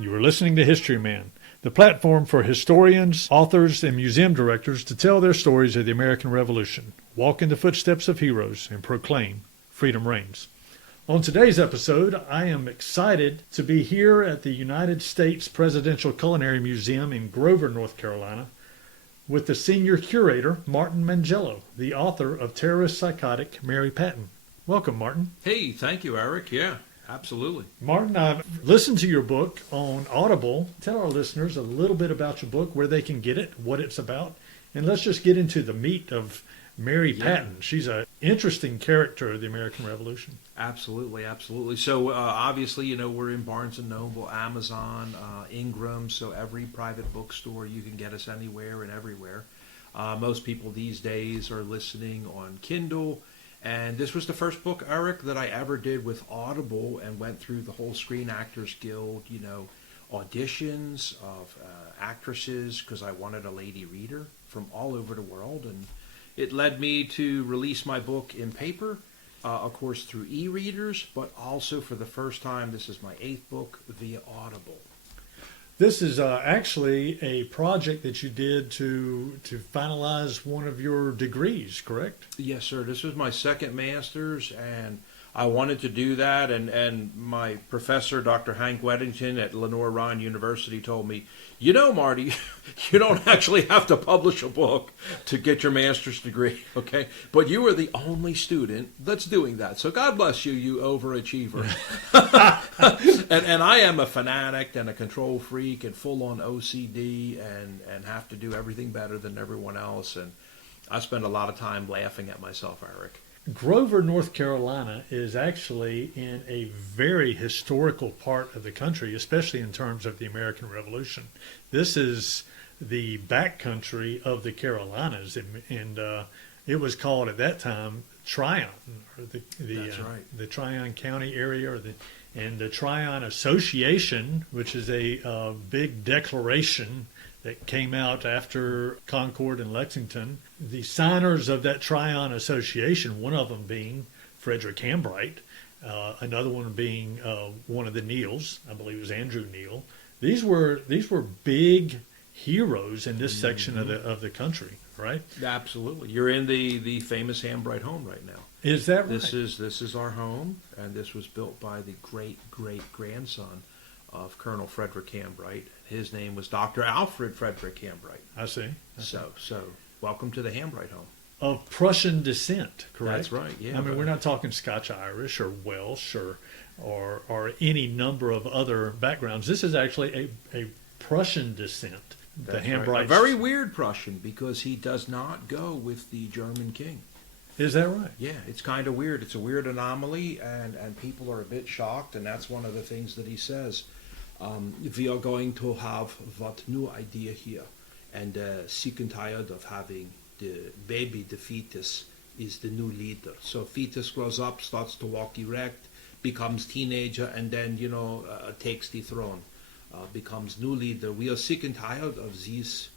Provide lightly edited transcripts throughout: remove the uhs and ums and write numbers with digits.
You are listening to Historyman, the platform for historians, authors, and museum directors to tell their stories of the American Revolution, walk in the footsteps of heroes, and proclaim freedom reigns. On today's episode, I am excited to be here at the United States Presidential Culinary Museum in Grover, North Carolina, with the senior curator, Martin Mangiello, the author of Terrorist Psychotic, Mary Patton. Welcome, Martin. Hey, thank you, Eric. Yeah, absolutely. Martin, I've listened to your book on Audible. Tell our listeners a little bit about your book, where they can get it, what it's about, and let's just get into the meat of Mary Patton. She's an interesting character of the American Revolution. Absolutely, absolutely. So obviously, you know, we're in Barnes & Noble, Amazon, Ingram, so every private bookstore, you can get us anywhere and everywhere. Most people these days are listening on Kindle. And this was the first book, Eric, that I ever did with Audible and went through the whole Screen Actors Guild, you know, auditions of actresses because I wanted a lady reader from all over the world. And it led me to release my book in paper, of course, through e-readers, but also for the first time, this is my 8th book, via Audible. This is actually a project that you did to finalize one of your degrees, correct? Yes, sir. This was my second master's, and I wanted to do that. And my professor, Dr. Hank Weddington at Lenore Ryan University, told me, you know, Marty, you don't actually have to publish a book to get your master's degree, okay? But you are the only student that's doing that. So God bless you, you overachiever. and I am a fanatic and a control freak and full-on OCD and have to do everything better than everyone else. And I spend a lot of time laughing at myself, Eric. Grover, North Carolina is actually in a very historical part of the country, especially in terms of the American Revolution. This is the backcountry of the Carolinas, and it was called at that time Tryon, or That's right. The Tryon County area, and the Tryon Association, which is a big declaration that came out after Concord and Lexington. The signers of that Tryon Association, one of them being Frederick Hambright, another one being one of the Neals, I believe it was Andrew Neal. These were big heroes in this section of the country, right? Absolutely. You're in the famous Hambright home right now. Is that right? This is our home, and this was built by the great-great-grandson of Colonel Frederick Hambright. His name was Dr. Alfred Frederick Hambright. I see. So welcome to the Hambright home. Of Prussian descent, correct? That's right, yeah. I mean, we're not talking Scotch-Irish or Welsh or any number of other backgrounds. This is actually a Prussian descent. That's the Hambright. Right. A very weird Prussian, because he does not go with the German king. Is that right? Yeah, it's kind of weird. It's a weird anomaly, and people are a bit shocked, and that's one of the things that he says. We are going to have what new idea here, and sick and tired of having the baby, the fetus, is the new leader. So fetus grows up, starts to walk erect, becomes teenager, and then, you know, takes the throne, becomes new leader. We are sick and tired of this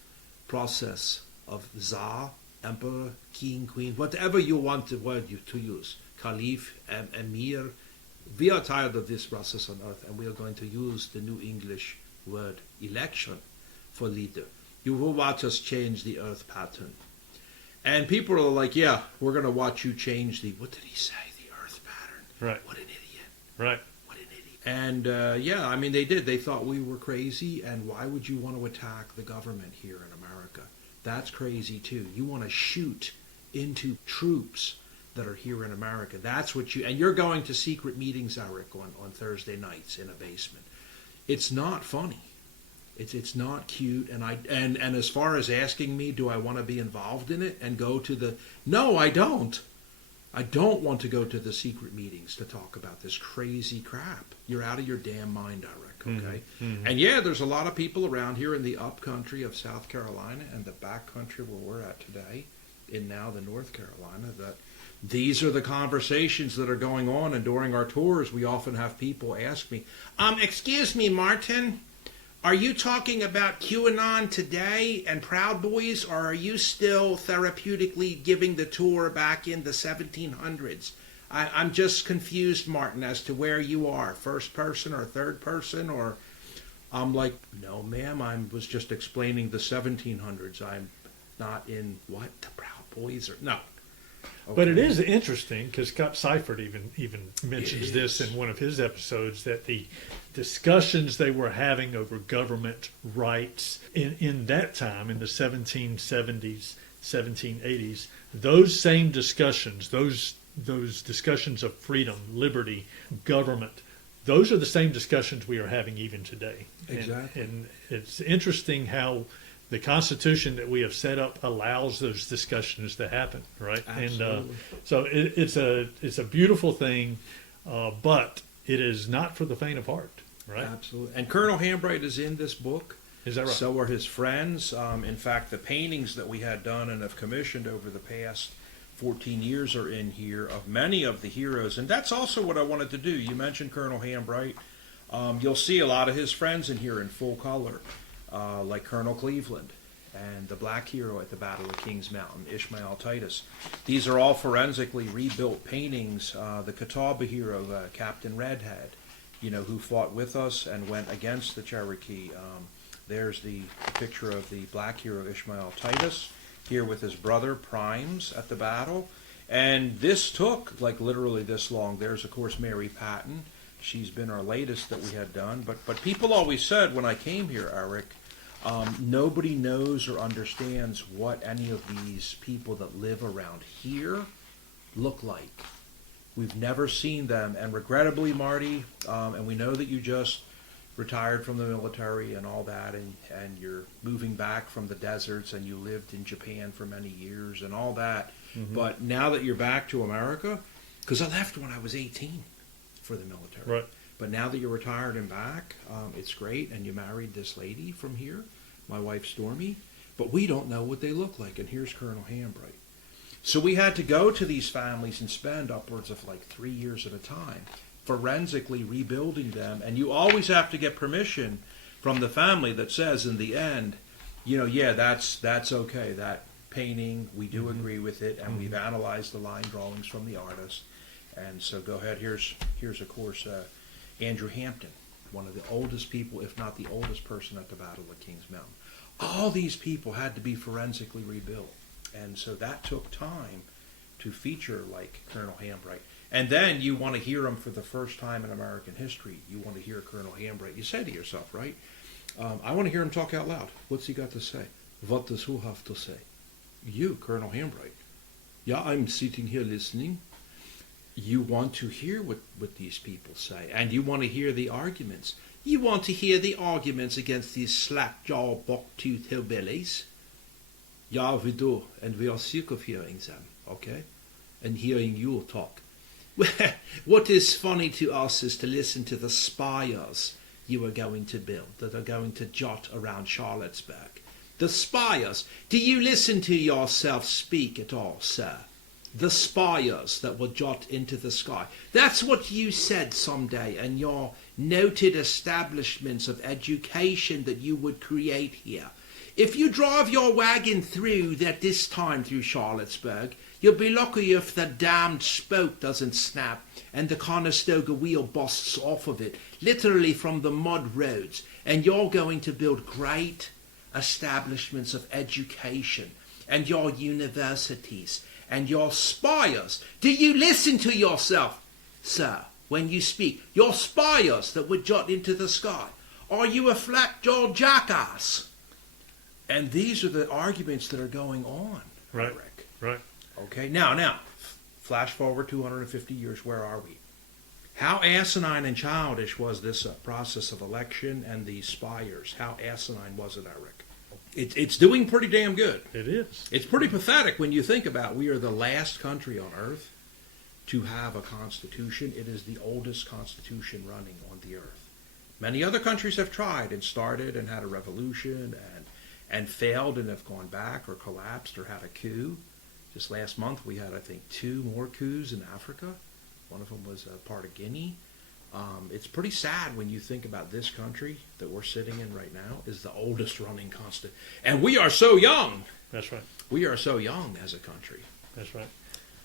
process of Tsar, Emperor, King, Queen, whatever you want the word to use, Caliph, Emir. We are tired of this process on earth, and we are going to use the new English word election for leader. You will watch us change the earth pattern. And people are like, yeah, we're going to watch you change what did he say? The earth pattern. Right. What an idiot. Right. What an idiot. And yeah, I mean, they did. They thought we were crazy, and why would you want to attack the government here in America? That's crazy too. You want to shoot into troops that are here in America. That's what and you're going to secret meetings, Eric, on Thursday nights in a basement. It's not funny. It's not cute. And as far as asking me, do I want to be involved in it and go to no, I don't. I don't want to go to the secret meetings to talk about this crazy crap. You're out of your damn mind, Eric, okay? Mm-hmm. And yeah, there's a lot of people around here in the upcountry of South Carolina and the backcountry where we're at today, in now the North Carolina, that these are the conversations that are going on. And during our tours, we often have people ask me, excuse me, Martin, are you talking about QAnon today and Proud Boys, or are you still therapeutically giving the tour back in the 1700s? I'm just confused, Martin, as to where you are, first person or third person, or I'm like, no, ma'am, I was just explaining the 1700s. I'm not in what the Proud Boys or no. Okay. But it is interesting because Scott Seifert even mentions It this is. in one of his episodes, that the discussions they were having over government rights in that time, in the 1770s, 1780s, those same discussions, those discussions of freedom, liberty, government, those are the same discussions we are having even today. Exactly. And it's interesting how the Constitution that we have set up allows those discussions to happen, right? Absolutely. And so it's a beautiful thing, but it is not for the faint of heart, right? Absolutely. And Colonel Hambright is in this book. Is that right? So are his friends. In fact, the paintings that we had done and have commissioned over the past 14 years are in here of many of the heroes. And that's also what I wanted to do. You mentioned Colonel Hambright. You'll see a lot of his friends in here in full color, like Colonel Cleveland and the black hero at the Battle of Kings Mountain, Ishmael Titus. These are all forensically rebuilt paintings. The Catawba hero, Captain Redhead, who fought with us and went against the Cherokee. There's the picture of the black hero Ishmael Titus here with his brother Primes at the battle. And this took like literally this long. There's of course Mary Patton. She's been our latest that we had done. But people always said when I came here, Eric, nobody knows or understands what any of these people that live around here look like. We've never seen them. And regrettably, Marty, and we know that you just retired from the military and all that, and you're moving back from the deserts, and you lived in Japan for many years and all that. Mm-hmm. But now that you're back to America, because I left when I was 18 for the military. Right. But now that you're retired and back, it's great, and you married this lady from here, my wife Stormy, but we don't know what they look like, and here's Colonel Hambright. So we had to go to these families and spend upwards of like 3 years at a time forensically rebuilding them, and you always have to get permission from the family that says in the end, yeah, that's okay, that painting, we do agree with it, and we've analyzed the line drawings from the artist. And so go ahead, here's of course Andrew Hampton, one of the oldest people, if not the oldest person at the Battle of Kings Mountain. All these people had to be forensically rebuilt, and so that took time to feature like Colonel Hambright. And then you want to hear him for the first time in American history. You want to hear Colonel Hambright. You say to yourself, right? I want to hear him talk out loud. What's he got to say? What does who have to say? You, Colonel Hambright. Yeah, I'm sitting here listening. You want to hear what these people say. And you want to hear the arguments. You want to hear the arguments against these slack-jawed, buck-toothed hillbillies. Yeah, we do. And we are sick of hearing them, okay? And hearing you talk. What is funny to us is to listen to the spires you are going to build that are going to jot around Charlottesburg. The spires. Do you listen to yourself speak at all, sir? The spires that will jot into the sky. That's what you said someday, and your noted establishments of education that you would create here. If you drive your wagon through at this time through Charlottesburg, you'll be lucky if the damned spoke doesn't snap and the Conestoga wheel busts off of it, literally from the mud roads. And you're going to build great establishments of education and your universities and your spires. Do you listen to yourself, sir, when you speak? Your spires that would jot into the sky. Are you a flat-jawed jackass? And these are the arguments that are going on, Right. Rick. Right. Okay, now, flash forward 250 years, where are we? How asinine and childish was this process of election and these spires? How asinine was it, Eric? It's doing pretty damn good. It is. It's pretty pathetic when you think about we are the last country on earth to have a constitution. It is the oldest constitution running on the earth. Many other countries have tried and started and had a revolution and failed and have gone back or collapsed or had a coup. Just last month we had, I think, 2 more coups in Africa. One of them was a part of Guinea. It's pretty sad when you think about this country that we're sitting in right now is the oldest running constitution. And we are so young. That's right. We are so young as a country. That's right.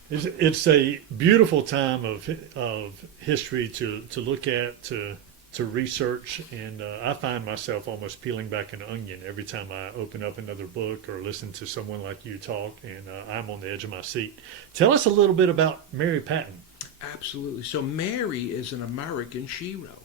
It's a beautiful time of history to look at, to to research, and I find myself almost peeling back an onion every time I open up another book or listen to someone like you talk, and I'm on the edge of my seat. Tell us a little bit about Mary Patton. Absolutely. So Mary is an American shero,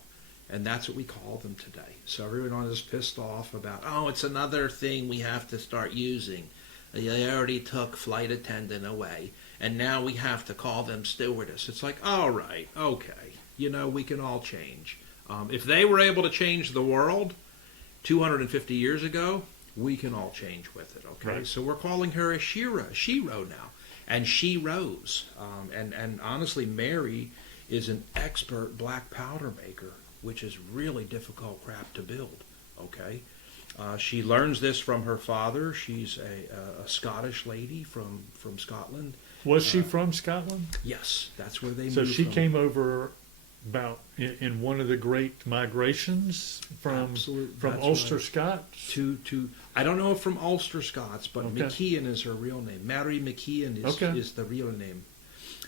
and that's what we call them today. So everyone is pissed off about, oh, it's another thing we have to start using. They already took flight attendant away, and now we have to call them stewardess. It's like, all right, okay, we can all change. If they were able to change the world 250 years ago, we can all change with it, okay? Right. So we're calling her a shero now. And she rose. And honestly, Mary is an expert black powder maker, which is really difficult crap to build, okay? She learns this from her father. She's a Scottish lady from Scotland. Was she from Scotland? Yes, that's where they moved So she from. came over about in one of the great migrations from That's Ulster right. Scots. To I don't know if from Ulster Scots, but Okay. McKeon is her real name. Mary McKeon is the real name.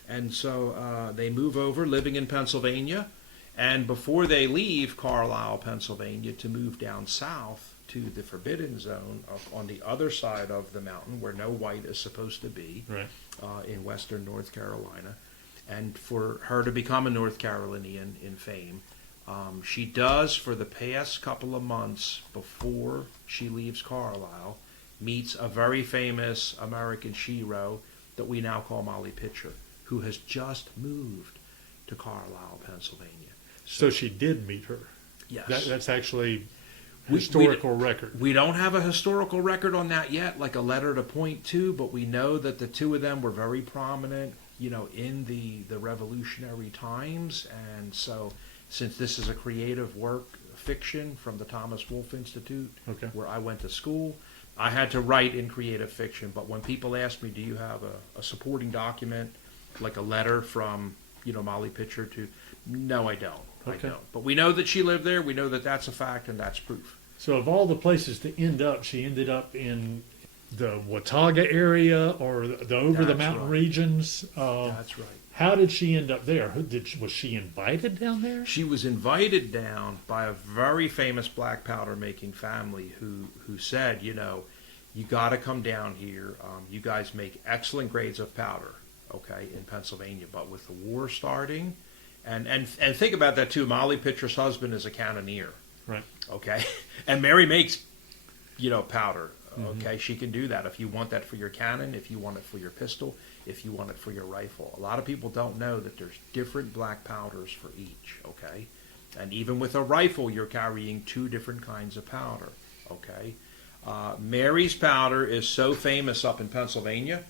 And so they move over, living in Pennsylvania, and before they leave Carlisle, Pennsylvania, to move down south to the Forbidden Zone on the other side of the mountain where no white is supposed to be, Right. in western North Carolina, and for her to become a North Carolinian in fame. She does, for the past couple of months before she leaves Carlisle, meets a very famous American shero that we now call Molly Pitcher, who has just moved to Carlisle, Pennsylvania. So she did meet her. Yes. That's actually We- historical record. We don't have a historical record on that yet, like a letter to point to, but we know that the two of them were very prominent, in the revolutionary times. And so, since this is a creative work, fiction from the Thomas Wolfe Institute, Okay. where I went to school, I had to write in creative fiction. But when people ask me, do you have a supporting document, like a letter from, Molly Pitcher to, no, I don't. Okay. I don't. But we know that she lived there. We know that that's a fact, and that's proof. So of all the places to end up, she ended up in the Watauga area or the over the That's mountain right. regions. That's right. How did she end up there? Was she invited down there? She was invited down by a very famous black powder making family who said, you got to come down here. You guys make excellent grades of powder, okay, in Pennsylvania. But with the war starting, and think about that too. Molly Pitcher's husband is a cannoneer, Right. okay, and Mary makes, powder. Mm-hmm. Okay, she can do that if you want that for your cannon, if you want it for your pistol, if you want it for your rifle. A lot of people don't know that there's different black powders for each, okay? And even with a rifle, you're carrying two different kinds of powder, okay? Mary's powder is so famous up in Pennsylvania,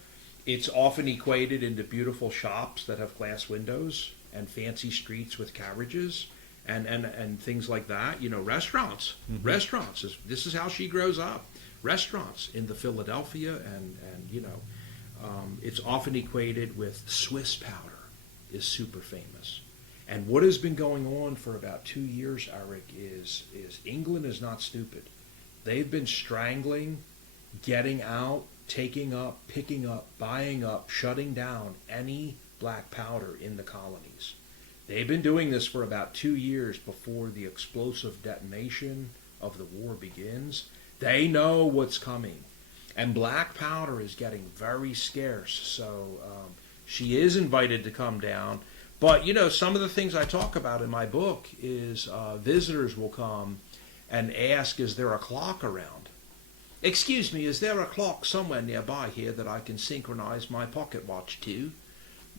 it's often equated into beautiful shops that have glass windows and fancy streets with carriages and things like that. Restaurants. Mm-hmm. Restaurants. This is how she grows up. Restaurants in the Philadelphia and it's often equated with Swiss powder is super famous. And what has been going on for about 2 years, Eric, is England is not stupid. They've been strangling, getting out, taking up, picking up, buying up, shutting down any black powder in the colonies. They've been doing this for about 2 years before the explosive detonation of the war begins. They know what's coming. And black powder is getting very scarce. So she is invited to come down. But, some of the things I talk about in my book is visitors will come and ask, is there a clock around? Excuse me, is there a clock somewhere nearby here that I can synchronize my pocket watch to?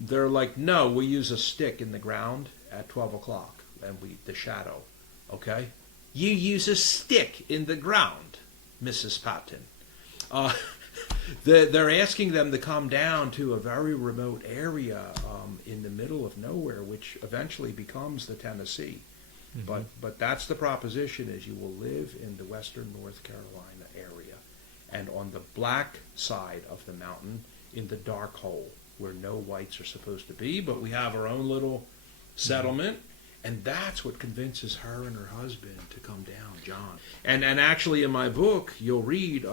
They're like, no, we use a stick in the ground at 12 o'clock, and the shadow, okay? You use a stick in the ground, Mrs. Patton. They're asking them to come down to a very remote area in the middle of nowhere, which eventually becomes the Tennessee. Mm-hmm. But that's the proposition, is you will live in the western North Carolina area, and on the black side of the mountain, in the dark hole, where no whites are supposed to be, but we have our own little settlement. And that's what convinces her and her husband to come down, John. And actually in my book, you'll read,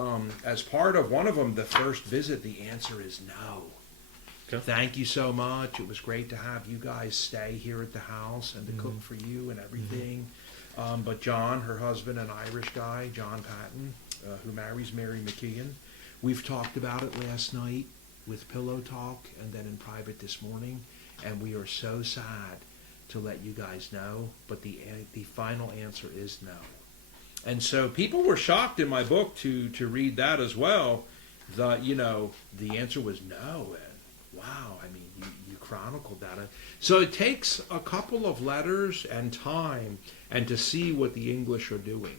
as part of one of them, the first visit, the answer is no. Okay. Thank you so much. It was great to have you guys stay here at the house and to cook for you and everything. But John, her husband, an Irish guy, John Patton, who marries Mary McKeon, we've talked about it last night with Pillow Talk and then in private this morning, and we are so sad to let you guys know, but the final answer is no. And so people were shocked in my book to read that as well. The answer was no, and wow, I mean, you chronicled that. So it takes a couple of letters and time and to see what the English are doing.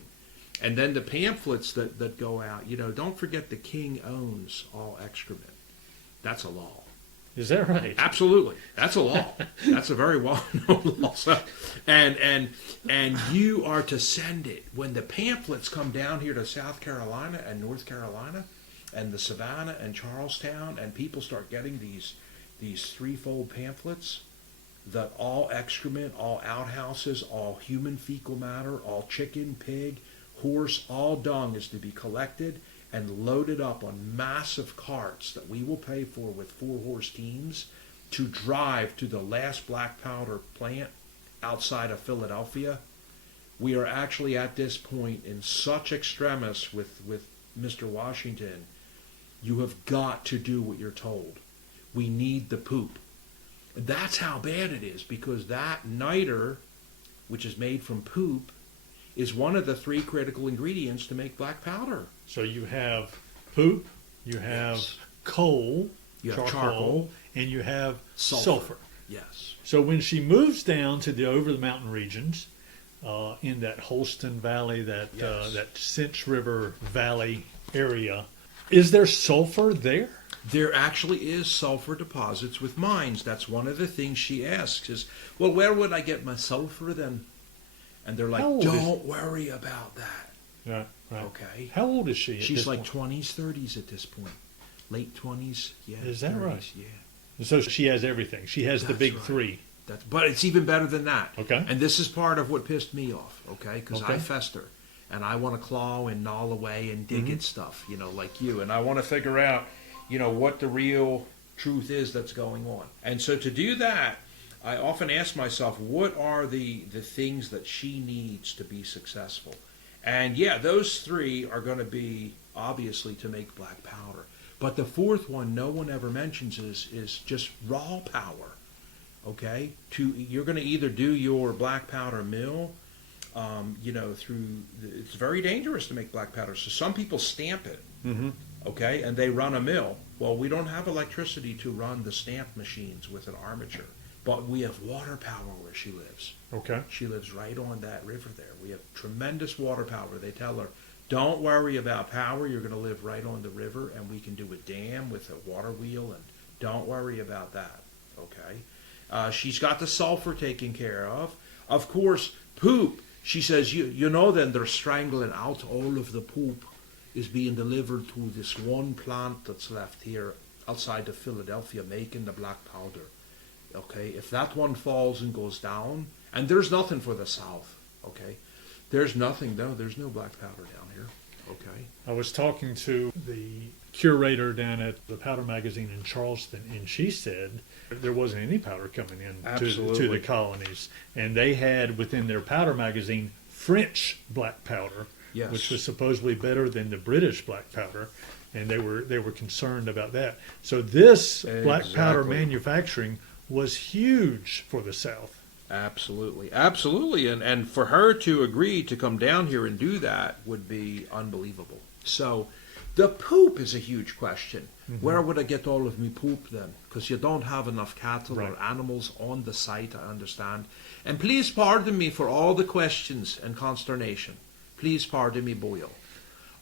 And then the pamphlets that go out, don't forget the king owns all excrement. That's a law. Is that right? Absolutely. That's a law. That's a very well-known law. So, and you are to send it. When the pamphlets come down here to South Carolina and North Carolina and the Savannah and Charlestown, and people start getting these threefold pamphlets, that all excrement, all outhouses, all human fecal matter, all chicken, pig, horse, all dung is to be collected and loaded up on massive carts that we will pay for with 4-horse teams to drive to the last black powder plant outside of Philadelphia. We are actually at this point in such extremis with Mr. Washington. You have got to do what you're told. We need the poop. That's how bad it is, because that niter, which is made from poop, is one of the 3 critical ingredients to make black powder. So you have poop, you have coal, you have charcoal, and you have sulfur. Yes. So when she moves down to the over the mountain regions, in that Holston Valley, that Cinch River Valley area, is there sulfur there? There actually is sulfur deposits with mines. That's one of the things she asks is, well, where would I get my sulfur then? And they're like, don't worry about that. Right. Okay. How old is she? She's like 20s, 30s at this point. Late 20s, yeah. Is that 30s, right? Yeah. So she has everything. She has the big 3. But it's even better than that. Okay. And this is part of what pissed me off, okay? Because I fester. And I want to claw and gnaw away and dig at stuff, like you. And I want to figure out, what the real truth is that's going on. And so to do that, I often ask myself, what are the things that she needs to be successful? And yeah, those 3 are going to be, obviously, to make black powder. But the 4th one no one ever mentions is just raw power, okay? You're going to either do your black powder mill, it's very dangerous to make black powder. So some people stamp it, okay, and they run a mill. Well, we don't have electricity to run the stamp machines with an armature. But we have water power where she lives. Okay. She lives right on that river there. We have tremendous water power. They tell her, don't worry about power. You're going to live right on the river, and we can do a dam with a water wheel, and don't worry about that. Okay. She's got the sulfur taken care of. Of course, poop. She says, then they're strangling out all of the poop is being delivered to this one plant that's left here outside of Philadelphia making the black powder. Okay, if that one falls and goes down, and there's nothing for the South, okay? There's nothing, there's no black powder down here, okay? I was talking to the curator down at the powder magazine in Charleston, and she said there wasn't any powder coming in to the colonies. And they had within their powder magazine French black powder, which was supposedly better than the British black powder. And they were concerned about that. So this black powder manufacturing was huge for the South. Absolutely. And for her to agree to come down here and do that would be unbelievable. So the poop is a huge question. Where would I get all of my poop then? Because you don't have enough cattle or animals on the site, I understand. And please pardon me for all the questions and consternation. Please pardon me, Boyle.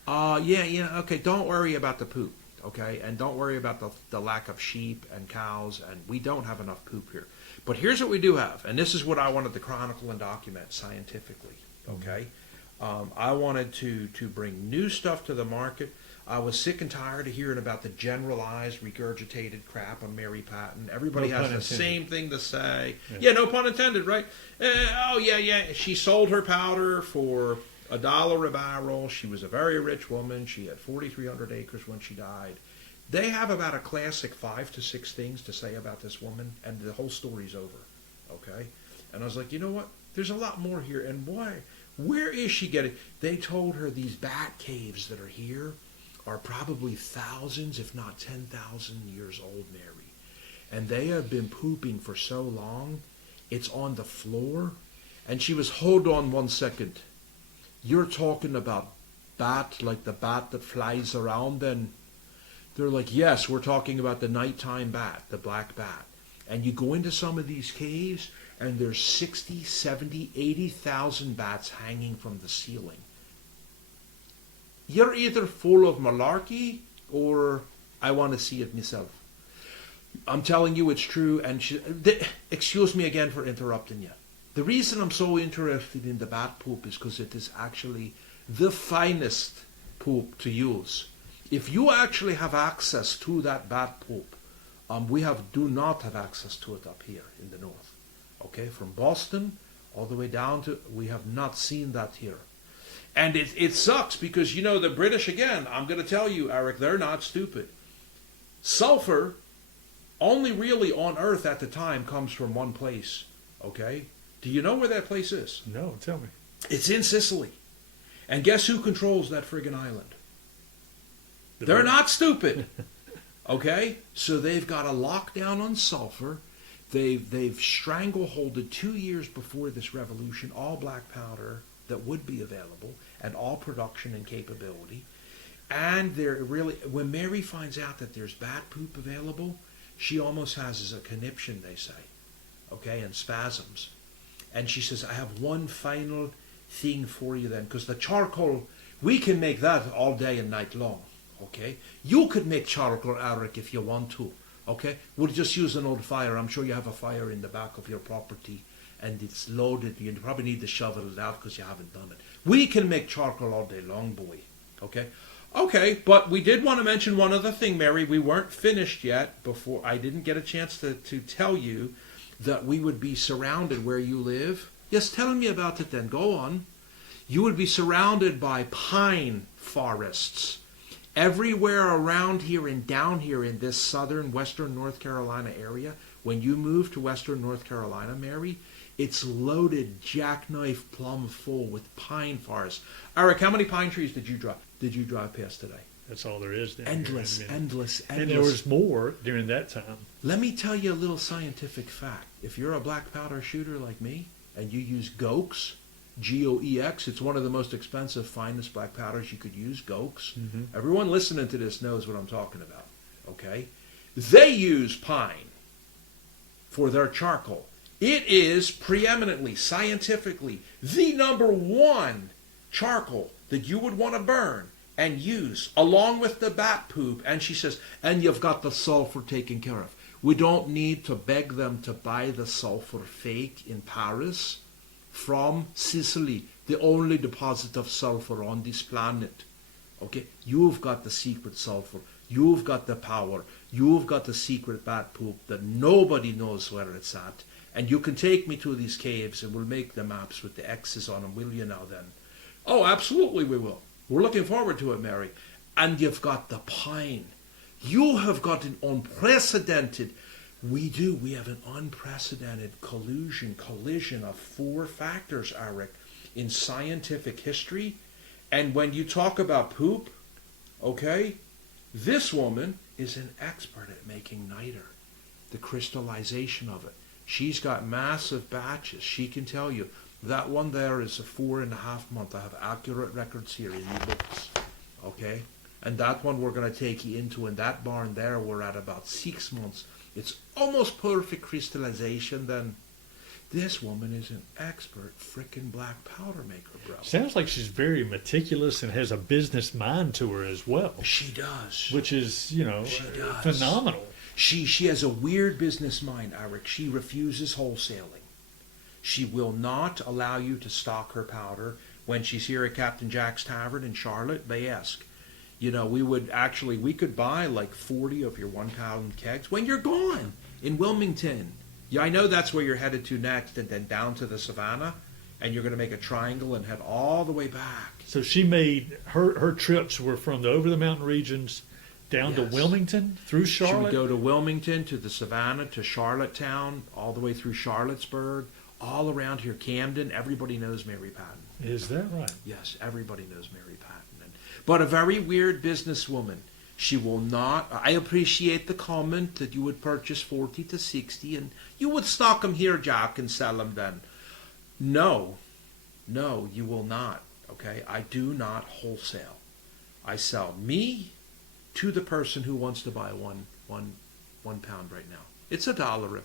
Okay, don't worry about the poop, okay? And don't worry about the lack of sheep and cows, and we don't have enough poop here. But here's what we do have, and this is what I wanted to chronicle and document scientifically, okay? I wanted to bring new stuff to the market. I was sick and tired of hearing about the generalized, regurgitated crap on Mary Patton. Everybody has the same thing to say. Yeah, no pun intended, right? She sold her powder for $1 a barrel. She was a very rich woman. She had 4,300 acres when she died. They have about a classic 5 to 6 things to say about this woman, and the whole story's over. Okay? And I was like, you know what? There's a lot more here. And why? Where is she getting? They told her these bat caves that are here are probably thousands, if not 10,000 years old, Mary. And they have been pooping for so long, it's on the floor. And she was, hold on 1 second. You're talking about bat, like the bat that flies around then? They're like, yes, we're talking about the nighttime bat, the black bat. And you go into some of these caves, and there's 60, 70, 80,000 bats hanging from the ceiling. You're either full of malarkey, or I want to see it myself. I'm telling you it's true, and excuse me again for interrupting you. The reason I'm so interested in the bat poop is because it is actually the finest poop to use. If you actually have access to that bat poop, we do not have access to it up here in the north. Okay, from Boston all the way down to, we have not seen that here. And it sucks because, you know, the British, again, I'm going to tell you, Eric, they're not stupid. Sulfur only really on Earth at the time comes from one place. Okay? Do you know where that place is? No, tell me. It's in Sicily. And guess who controls that friggin' island? They're not stupid. Okay? So they've got a lockdown on sulfur. They've strangleholded 2 years before this revolution all black powder that would be available and all production and capability. And they're really, when Mary finds out that there's bat poop available, she almost has a conniption, they say, okay, and spasms. And she says, I have one final thing for you then, because the charcoal, we can make that all day and night long, okay? You could make charcoal, Eric, if you want to, okay? We'll just use an old fire. I'm sure you have a fire in the back of your property, and it's loaded. You probably need to shovel it out because you haven't done it. We can make charcoal all day long, boy, okay? Okay, but we did want to mention one other thing, Mary. We weren't finished yet before. I didn't get a chance to tell you that we would be surrounded where you live. Yes, tell me about it then. Go on. You would be surrounded by pine forests. Everywhere around here and down here in this southern, western North Carolina area, when you move to western North Carolina, Mary, it's loaded jackknife plumb full with pine forests. Eric, how many pine trees did you drive past today? That's all there is. Endless. And there was more during that time. Let me tell you a little scientific fact. If you're a black powder shooter like me, and you use Gox, G-O-E-X, it's one of the most expensive, finest black powders you could use, Gox. Mm-hmm. Everyone listening to this knows what I'm talking about, okay? They use pine for their charcoal. It is preeminently, scientifically, the #1 charcoal that you would want to burn and use, along with the bat poop. And she says, and you've got the sulfur taken care of. We don't need to beg them to buy the sulfur fake in Paris from Sicily, the only deposit of sulfur on this planet. Okay, you've got the secret sulfur. You've got the power. You've got the secret bat poop that nobody knows where it's at. And you can take me to these caves and we'll make the maps with the X's on them, will you now then? Oh, absolutely we will. We're looking forward to it, Mary. And you've got the pine. You have got an unprecedented, we have an unprecedented collision of 4 factors, Eric, in scientific history. And when you talk about poop, okay, this woman is an expert at making niter, the crystallization of it. She's got massive batches. She can tell you that one there is a 4.5 month. I have accurate records here in the books. Okay? And that one we're going to take you into. In that barn there, we're at about 6 months. It's almost perfect crystallization. Then this woman is an expert freaking black powder maker, bro. Sounds like she's very meticulous and has a business mind to her as well. She does. Which is, phenomenal. She has a weird business mind, Eric. She refuses wholesaling. She will not allow you to stock her powder. When she's here at Captain Jack's Tavern in Charlotte, they ask, we could buy like 40 of your 1 pound kegs when you're gone in Wilmington. Yeah, I know that's where you're headed to next, and then down to the Savannah, and you're going to make a triangle and head all the way back. So she made, her trips were from the over the mountain regions Down to Yes. Wilmington, through She would Charlotte? go to Wilmington, to the Savannah, to Charlottetown, all the way through Charlottesburg, all around here, Camden. Everybody knows Mary Patton. Is that right? Yes, everybody knows Mary Patton. But a very weird businesswoman. She will not. I appreciate the comment that you would purchase 40 to 60 and you would stock them here, Jack, and sell them then. No, you will not. Okay, I do not wholesale. I sell me to the person who wants to buy one pound right now. It's $1 a pound.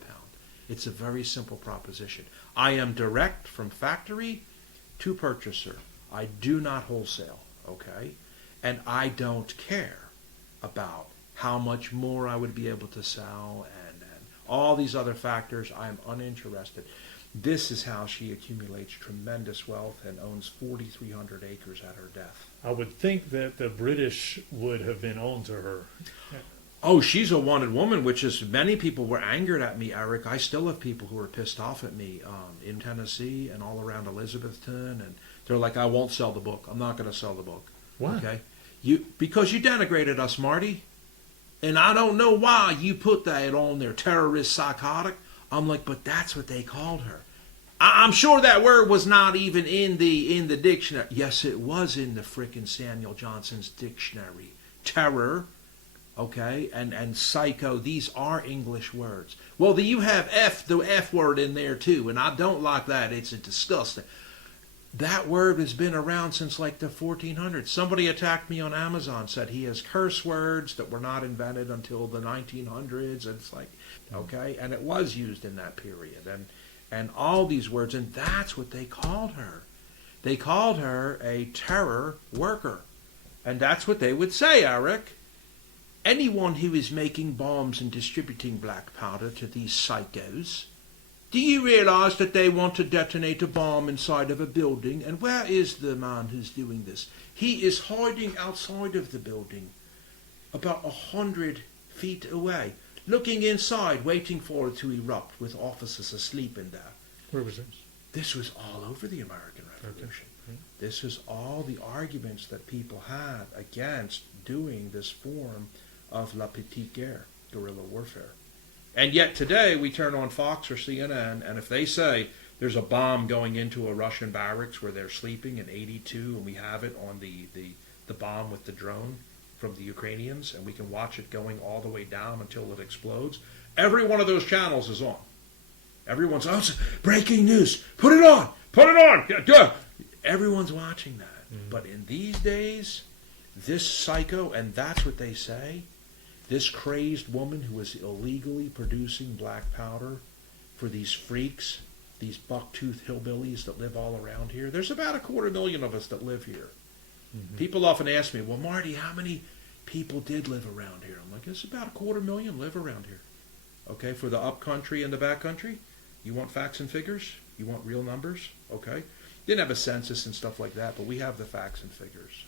It's a very simple proposition. I am direct from factory to purchaser. I do not wholesale. Okay, and I don't care about how much more I would be able to sell and all these other factors. I'm uninterested. This is how she accumulates tremendous wealth and owns 4,300 acres at her death. I would think that the British would have been on to her. Oh, she's a wanted woman, which is many people were angered at me, Eric. I still have people who are pissed off at me in Tennessee and all around Elizabethton, and they're like, I won't sell the book. I'm not going to sell the book. Why? Okay, because you denigrated us, Marty, and I don't know why you put that on there, terrorist psychotic. I'm like, but that's what they called her. I'm sure that word was not even in the dictionary. Yes, it was in the frickin' Samuel Johnson's dictionary. Terror, okay, and psycho. These are English words. Well, you have the F word in there too, and I don't like that. It's disgusting. That word has been around since like the 1400s. Somebody attacked me on Amazon, said he has curse words that were not invented until the 1900s. And it's like, okay, and it was used in that period, and all these words, and that's what they called her. They called her a terror worker, and that's what they would say, Eric. Anyone who is making bombs and distributing black powder to these psychos, do you realize that they want to detonate a bomb inside of a building? And where is the man who's doing this? He is hiding outside of the building, about 100 feet away, looking inside, waiting for it to erupt with officers asleep in there. Where was this? This was all over the American Revolution. Okay. This was all the arguments that people had against doing this form of la petite guerre, guerrilla warfare. And yet today we turn on Fox or CNN, and if they say there's a bomb going into a Russian barracks where they're sleeping in 82, and we have it on the bomb with the drone from the Ukrainians, and we can watch it going all the way down until it explodes, every one of those channels is on. Everyone's, oh, it's breaking news. Put it on. Put it on. Everyone's watching that. Mm-hmm. But in these days, this psycho, and that's what they say, this crazed woman who is illegally producing black powder for these freaks, these buck-toothed hillbillies that live all around here. There's about 250,000 of us that live here. Mm-hmm. People often ask me, well, Marty, how many people did live around here? I'm like, it's about 250,000 live around here. Okay, for the up country and the back country, you want facts and figures? You want real numbers? Okay. Didn't have a census and stuff like that, but we have the facts and figures.